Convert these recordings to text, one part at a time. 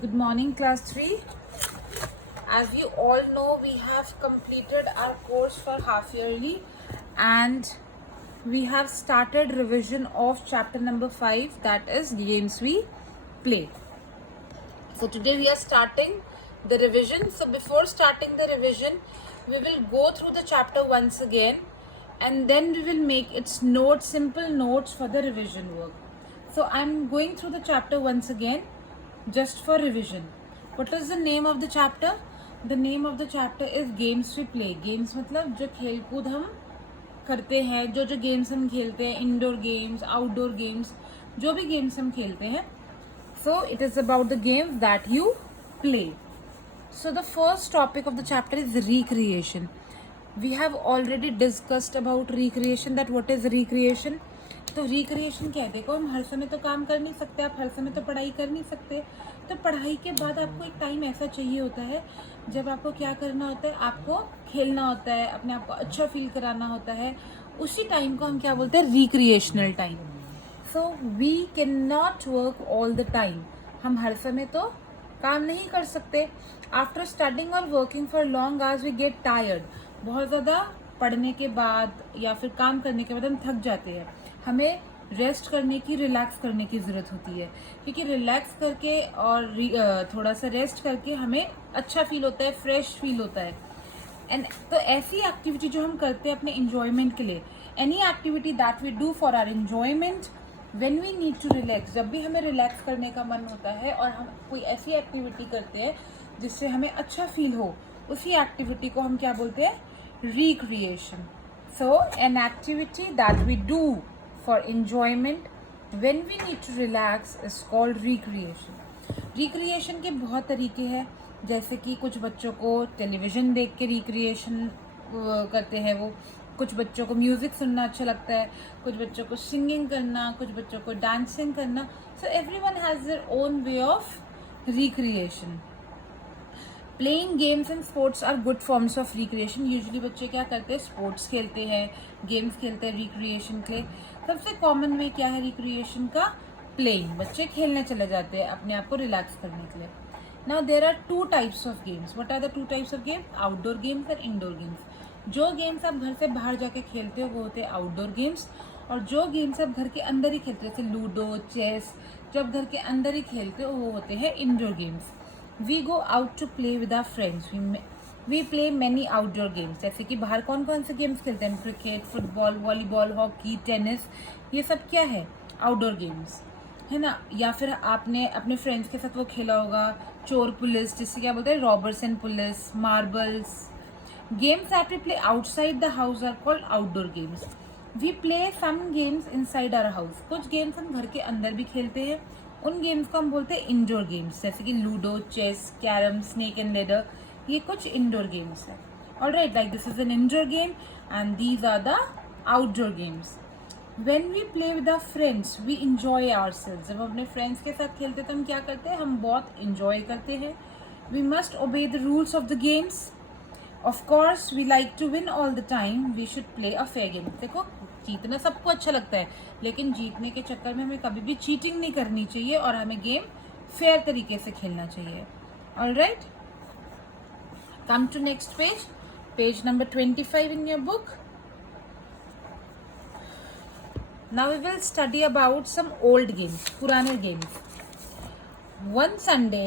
Good morning, class 3. As you all know, we have completed our course for half yearly and we have started revision of chapter number 5, that is games we play. So today we are starting the revision. So before starting the revision, we will go through the chapter once again and then we will make its notes, simple notes for the revision work. So I'm going through the chapter once again just for revision. What is the name of the chapter? The name of the chapter is games we play. Games मतलब जो खेल कूद हम करते हैं, जो games हम खेलते हैं, इंडोर गेम्स, आउटडोर गेम्स, जो भी गेम्स हम खेलते हैं. So it is about the games that you play. So the first topic of the chapter is recreation. We have already discussed about recreation, that what is recreation. तो recreation क्या है? देखो, हम हर समय तो काम कर नहीं सकते, आप हर समय तो पढ़ाई कर नहीं सकते. तो पढ़ाई के बाद आपको एक टाइम ऐसा चाहिए होता है जब आपको क्या करना होता है, आपको खेलना होता है, अपने आप को अच्छा फील कराना होता है. उसी टाइम को हम क्या बोलते हैं? Recreational time. So we can not work all the time. हम हर समय तो काम नहीं कर सकते. आफ्टर स्टडिंग और working for long hours we get tired. बहुत ज़्यादा पढ़ने के बाद या फिर काम करने के बाद हम थक जाते हैं. हमें रेस्ट करने की, रिलैक्स करने की ज़रूरत होती है, क्योंकि रिलैक्स करके और थोड़ा सा रेस्ट करके हमें अच्छा फील होता है, फ्रेश फील होता है. एंड तो ऐसी एक्टिविटी जो हम करते हैं अपने इंजॉयमेंट के लिए, any activity that we do for our enjoyment when we need to relax, जब भी हमें रिलैक्स करने का मन होता है और हम कोई ऐसी एक्टिविटी करते हैं जिससे हमें अच्छा फील हो, उसी एक्टिविटी को हम क्या बोलते हैं? Recreation. So an activity that we do for enjoyment when we need to relax is called recreation. Recreation के बहुत तरीके हैं, जैसे कि कुछ बच्चों को टेलीविज़न देख के रिक्रिएशन करते हैं वो, कुछ बच्चों को म्यूज़िक सुनना अच्छा लगता है, कुछ बच्चों को सिंगिंग करना, कुछ बच्चों को डांसिंग करना. So everyone has their own way of recreation. Playing games and sports are good forms of recreation. Usually बच्चे क्या करते हैं? स्पोर्ट्स खेलते हैं, गेम्स खेलते हैं रिक्रिएशन के लिए. सबसे कॉमन वे क्या है रिक्रिएशन का? प्लेइंग. बच्चे खेलने चले जाते हैं अपने आप को रिलैक्स करने के लिए. Now there are two types of games. What are the two types of games? Outdoor games और इंडोर गेम्स. जो गेम्स आप घर से बाहर जाके खेलते हो वो होते हैं आउटडोर गेम्स, और जो गेम्स आप घर के अंदर ही खेलते हो जैसे लूडो, चेस, जब घर के अंदर ही खेलते हो वो होते हैं indoor games. We go out to play with our friends. We play many outdoor games. जैसे कि बाहर कौन कौन से गेम्स खेलते हैं? Cricket, football, volleyball, hockey, tennis. ये सब क्या है? आउटडोर गेम्स है ना. या फिर आपने अपने फ्रेंड्स के साथ वो खेला होगा चोर पुलिस, जिससे क्या बोलते हैं? Robbers and police, marbles. Games that we play outside the house are called outdoor games. We play some games inside our house. कुछ गेम्स हम घर के अंदर भी खेलते हैं, उन गेम्स को हम बोलते हैं इंडोर गेम्स, जैसे कि ludo, chess, carrom, snake and ladder. ये कुछ इंडोर गेम्स हैं. Alright, like this is an indoor game and these are the outdoor games. When we play with our friends we enjoy ourselves. जब हम अपने friends के साथ खेलते हैं तो हम क्या करते हैं? हम बहुत इंजॉय करते हैं. We must obey the rules of the games. Of course we like to win all the time. We should play a fair game. देखो, जीतना सबको अच्छा लगता है, लेकिन जीतने के चक्कर में हमें कभी भी चीटिंग नहीं करनी चाहिए और हमें गेम फेयर तरीके से खेलना चाहिए. Alright, come to next page, page number 25 in your book. Now we will study about some old games, पुराने games. One Sunday,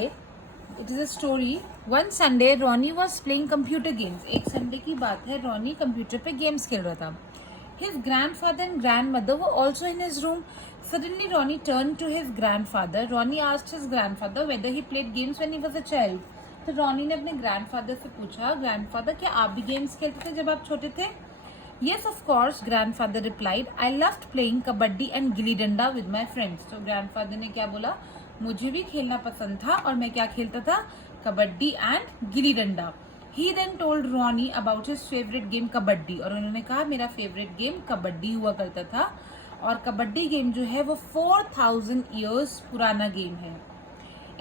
it is a story. One Sunday Ronnie was playing computer games. एक Sunday की बात है, Ronnie computer पे games खेल रहा था. His grandfather and grandmother were also in his room. Suddenly, Ronnie turned to his grandfather. Ronnie asked his grandfather whether he played games when he was a child. तो Ronnie ने अपने grandfather से पूछा, grandfather क्या आप भी games खेलते थे जब आप छोटे थे? Yes, of course, grandfather replied. I loved playing kabaddi and gilli danda with my friends. तो ग्रैंडफादर ने क्या बोला? मुझे भी खेलना पसंद था और मैं क्या खेलता था? Kabaddi and gilli danda. He then told Ronnie about his favorite game kabaddi. और उन्होंने कहा मेरा फेवरेट गेम कबड्डी हुआ करता था. और कबड्डी गेम जो है वो 4000 years पुराना गेम है.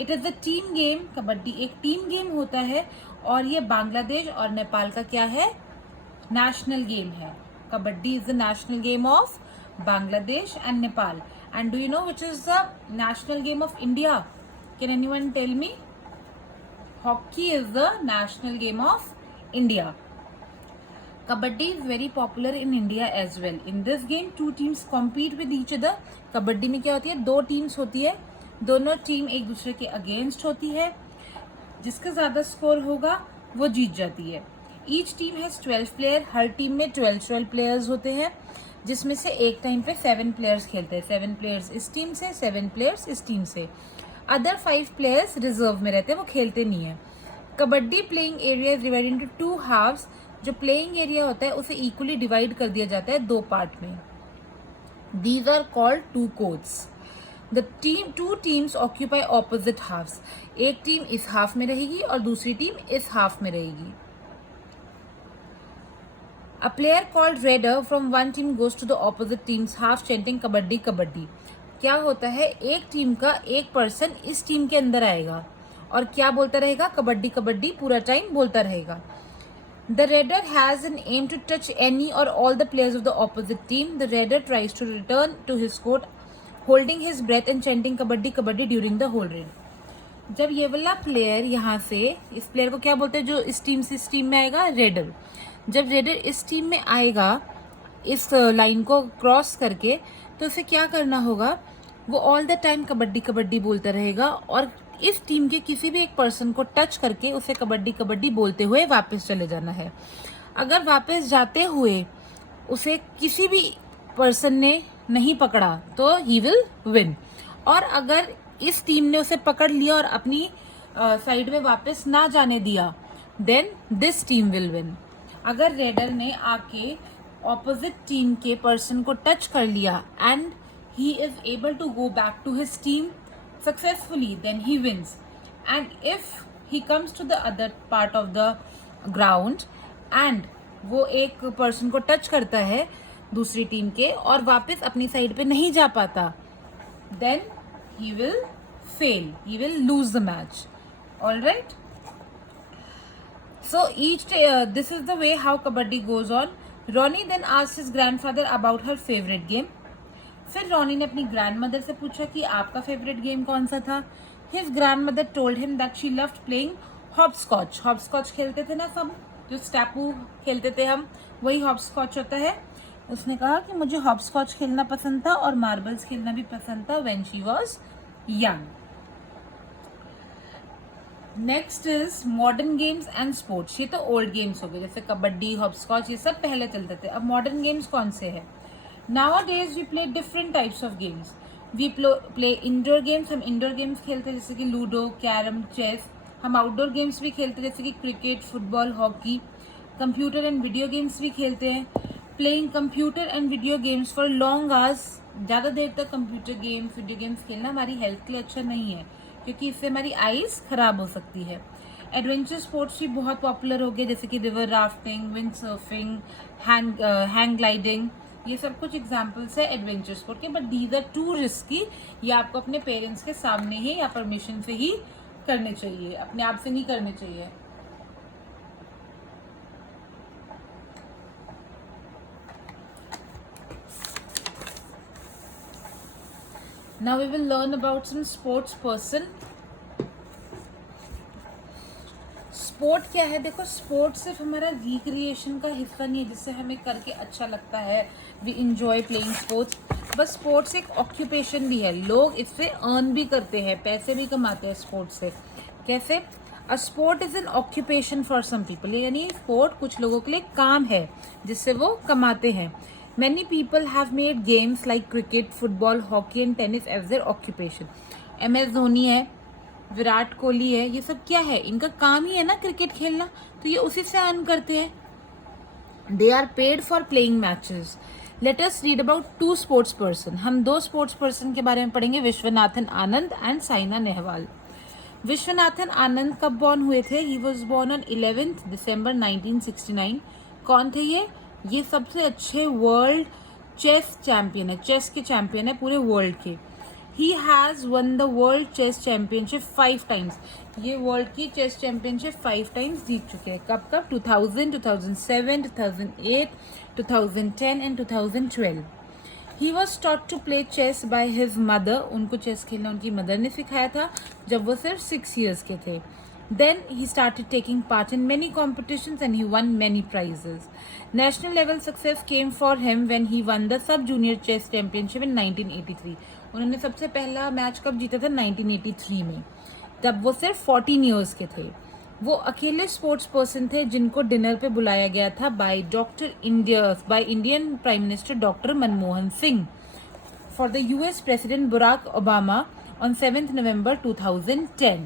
It is a team game. Kabaddi एक टीम गेम होता है और ये बांग्लादेश और नेपाल का क्या है? नेशनल गेम है. Kabaddi is the national game of Bangladesh and Nepal. And do you know which is the national game of India? Can anyone tell me? Hockey is the national game of India. Kabaddi is very popular in India as well. In this game, 2 teams compete with each other. Kabaddi में क्या होती है, 2 teams होती है, दोनों team एक दूसरे के अगेंस्ट होती है. जिसका ज़्यादा स्कोर होगा वो जीत जाती है. Each team has 12 player. Her team में 12 प्लेयर्स होते हैं, जिसमें से एक टाइम पे 7 प्लेयर्स खेलते हैं. 7 प्लेयर्स इस टीम से, 7 प्लेयर्स इस टीम से. अदर 5 प्लेयर्स रिजर्व में रहते हैं, वो खेलते नहीं है. Kabaddi playing area is divided into 2 halves. जो प्लेइंग एरिया होता है उसे इक्वली डिवाइड कर दिया जाता है 2 पार्ट में. These are called 2 courts. The two teams occupy opposite halves. एक टीम इस हाफ में रहेगी और दूसरी टीम इस हाफ में रहेगी. A player called raider from one team goes to the opposite team's half chanting kabaddi kabaddi. क्या होता है, एक टीम का एक पर्सन इस टीम के अंदर आएगा और क्या बोलता रहेगा, कबड्डी कबड्डी पूरा टाइम बोलता रहेगा. The raider has an aim to touch any or all the players of the opposite team. The raider tries to return to his court, holding his breath and chanting kabaddi kabaddi during the whole raid. जब ये वाला player यहाँ से, इस player को क्या बोलते हैं, जो इस टीम से इस टीम में आएगा, रेडर. जब रेडर इस टीम में आएगा, इस लाइन को क्रॉस करके, तो उसे क्या करना होगा, वो all the time kabaddi kabaddi बोलता रहेगा और इस टीम के किसी भी एक पर्सन को टच करके उसे कबड्डी कबड्डी बोलते हुए वापस चले जाना है. अगर वापस जाते हुए उसे किसी भी पर्सन ने नहीं पकड़ा तो ही विल विन. और अगर इस टीम ने उसे पकड़ लिया और अपनी साइड में वापस ना जाने दिया, then this team will win. अगर रेडर ने आके ऑपोजिट टीम के पर्सन को टच कर लिया and he is able to go back to his team successfully, then he wins. And if he comes to the other part of the ground and वो एक person को touch करता है दूसरी टीम के और वापस अपनी साइड पे नहीं जा पाता, then he will fail, he will lose the match. All right, so this is the way how kabaddi goes on. Ronnie then asked his grandfather about her favorite game. फिर Ronnie ने अपनी grand mother से पूछा कि आपका favourite game कौन सा था. His grand mother told him that she loved playing hopscotch. Hopscotch खेलते थे ना सब, जो स्टैपू खेलते थे हम, वही हॉपस्कॉच होता है. उसने कहा कि मुझे हॉपस्कॉच खेलना पसंद था और मार्बल्स खेलना भी पसंद था when she was young. Next is modern games and sports. ये तो ओल्ड गेम्स हो गए, जैसे कबड्डी, हॉपस्कॉच, ये सब पहले चलते थे. अब मॉडर्न गेम्स कौन से हैं? Nowadays we play different types of games. We play indoor games. हम indoor games खेलते हैं जैसे कि लूडो, कैरम, चेस. हम outdoor games भी खेलते हैं जैसे कि cricket, football, hockey. Computer and video games भी खेलते हैं. Playing computer and video games for long hours. ज़्यादा देर तक कंप्यूटर गेम्स, वीडियो गेम्स खेलना हमारी हेल्थ के लिए अच्छा नहीं है, क्योंकि इससे हमारी आईज खराब हो सकती है. एडवेंचर स्पोर्ट्स भी बहुत पॉपुलर हो गए, जैसे कि river rafting, wind surfing, hang gliding. ये सब कुछ एग्जाम्पल्स है एडवेंचर स्पोर्ट के, but these are too risky. ये आपको अपने पेरेंट्स के सामने ही या परमिशन से ही करने चाहिए, अपने आप से नहीं करने चाहिए. Now we will learn about some sports person. Sport क्या है? देखो, स्पोर्ट सिर्फ हमारा रिक्रिएशन का हिस्सा नहीं है जिससे हमें करके अच्छा लगता है, वी इंजॉय प्लेइंग स्पोर्ट्स. बस स्पोर्ट्स एक ऑक्यूपेशन भी है, लोग इससे अर्न भी करते हैं, पैसे भी कमाते हैं स्पोर्ट्स से. कैसे? A sport is an occupation for some people. यानी स्पोर्ट कुछ लोगों के लिए काम है जिससे वो कमाते हैं. Many people have made games like cricket, football, hockey and tennis as their occupation. MS Dhoni है, विराट कोहली है, ये सब क्या है? इनका काम ही है ना क्रिकेट खेलना, तो ये उसी से अर्न करते हैं. They are paid for playing matches. Let us read about 2 sports person. हम 2 स्पोर्ट्स पर्सन के बारे में पढ़ेंगे, विश्वनाथन आनंद एंड साइना नेहवाल. विश्वनाथन आनंद कब बॉर्न हुए थे? He was born on 11 December 1969. कौन थे ये? ये सबसे अच्छे वर्ल्ड चेस चैंपियन है, चेस के चैंपियन है पूरे वर्ल्ड के. He has won the World Chess Championship 5 times. ये वर्ल्ड की चेस चैंपियनशिप 5 टाइम्स जीत चुके हैं. कब कब? 2000, 2007, 2008, 2010 and 2012. He was taught to play chess by his mother. उनको chess खेलना उनकी mother ने सिखाया था जब वो सिर्फ 6 years के थे. Then he started taking part in many competitions and he won many prizes. National level success came for him when he won the sub junior chess championship in 1983. उन्होंने सबसे पहला मैच कब जीता था? 1983 में. तब वो सिर्फ 14 years के थे. वो अकेले स्पोर्ट्स पर्सन थे जिनको डिनर पे बुलाया गया था by Indian prime minister doctor Manmohan Singh for the US president Barack Obama on 7 November 2010.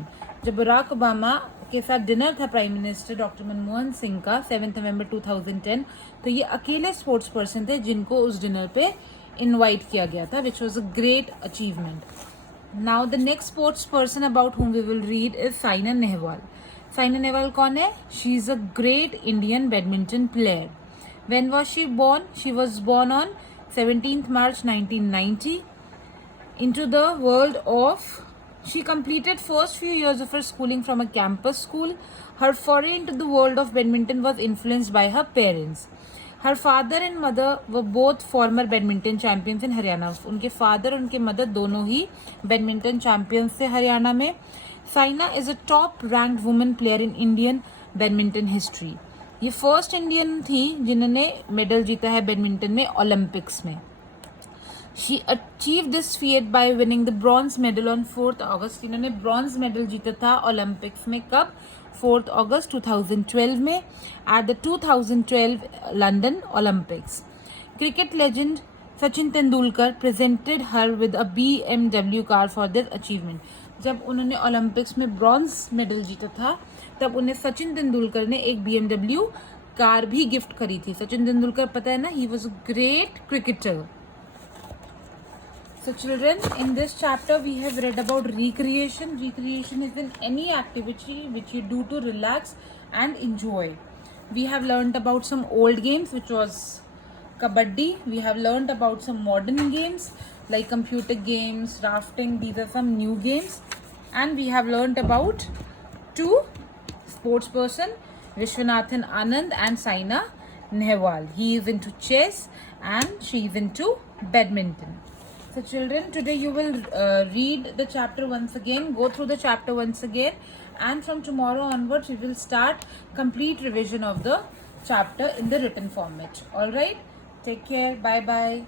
जब बराक ओबामा के साथ डिनर था prime minister doctor Manmohan Singh का 7 नवंबर 2010, तो ये अकेले स्पोर्ट्स पर्सन थे जिनको उस डिनर पे इनवाइट किया गया था, which was a great achievement. Now the next sports person about whom we will read is Saina Nehwal. Saina Nehwal कौन है? She is a great Indian badminton player. When was she born? She was born on 17th March 1990 into the world of. She completed first few years of her schooling from a campus school. Her foray into the world of badminton was influenced by her parents. Her father and mother were both former badminton champions in Haryana. उनके father और उनके mother दोनों ही badminton champions थे हरियाणा में. Saina is a top ranked women player in Indian badminton history. ये first Indian थी जिन्होंने medal जीता है बैडमिंटन में ओलंपिक्स में. She achieve this feet by winning the bronze medal on 4 अगस्त. इन्होंने ब्रॉन्ज मेडल जीता था ओलंपिक्स में. कब? 4 अगस्त 2012 में at the 2012 London Olympics. Cricket legend Sachin Tendulkar presented her with a BMW car for this achievement. जब उन्होंने ओलंपिक्स में ब्रॉन्ज मेडल जीता था तब उन्हें सचिन तेंदुलकर ने एक BMW कार भी गिफ्ट करी थी. सचिन तेंदुलकर पता है ना, he was a great cricketer. So children, in this chapter we have read about recreation. Recreation is in any activity which you do to relax and enjoy. We have learned about some old games which was kabaddi. We have learned about some modern games like computer games, rafting. These are some new games. And we have learned about 2 sports person, Vishwanathan Anand and Saina Nehwal. He is into chess and she is into badminton. So children, today you will read the chapter once again, go through the chapter once again, and from tomorrow onwards we will start complete revision of the chapter in the written format. All right, take care, bye bye.